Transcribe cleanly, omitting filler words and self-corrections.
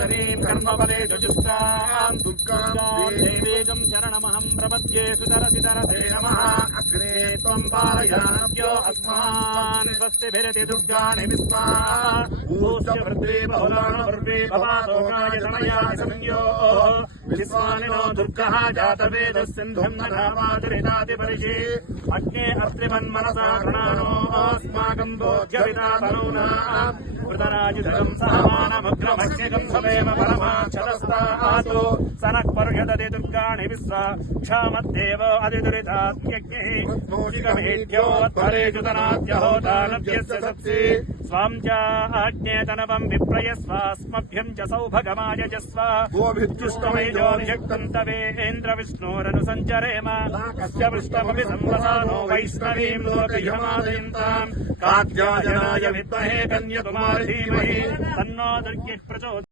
कर्मफले जुष्टां दुर्गां देवीं शरणमहं प्रपद्ये सुतरसितरसे नमः अग्रे त्वं पारयाम्यो अस्मान् स्वस्तिभिरति दुर्गाणि विस्मा ऊस्य वृद्धि बहुलानुर्वे भवादोगाय समयाय संयो विस्वानिनो दुर्गः जातवेदः सिन्धुं नधामाचरितादिपरिषे अग्ने अस्त्रिवन्मनसा गृणानो अस्माकं बोध्यविता तनूना वृतराजिधरं सहमानमग्रमज्ञकं समेव परमाक्षरस्तातो सनक्पर्षदति दुर्गाणि विश्वा क्षामद्देव अधिदुरितात्यज्ञैः मूषिकमेढ्योऽध्वरेषु तनाद्यहोदानव्यस्य सत्सि स्वां च आज्ञेतनवं विप्रयस्वास्मभ्यं च सौभगमायजस्व गोभिद्युष्टमैजोऽभिषक्तं तवेन्द्रविष्णोरनुसञ्चरेम कस्य पृष्ठमपि संवसानो वैष्णवीं लोकयमादयन्ताम् कात्यायनाय विद्महे कन्यकुमारी धीमहि तन्नो दुर्गिः प्रचोदयात्।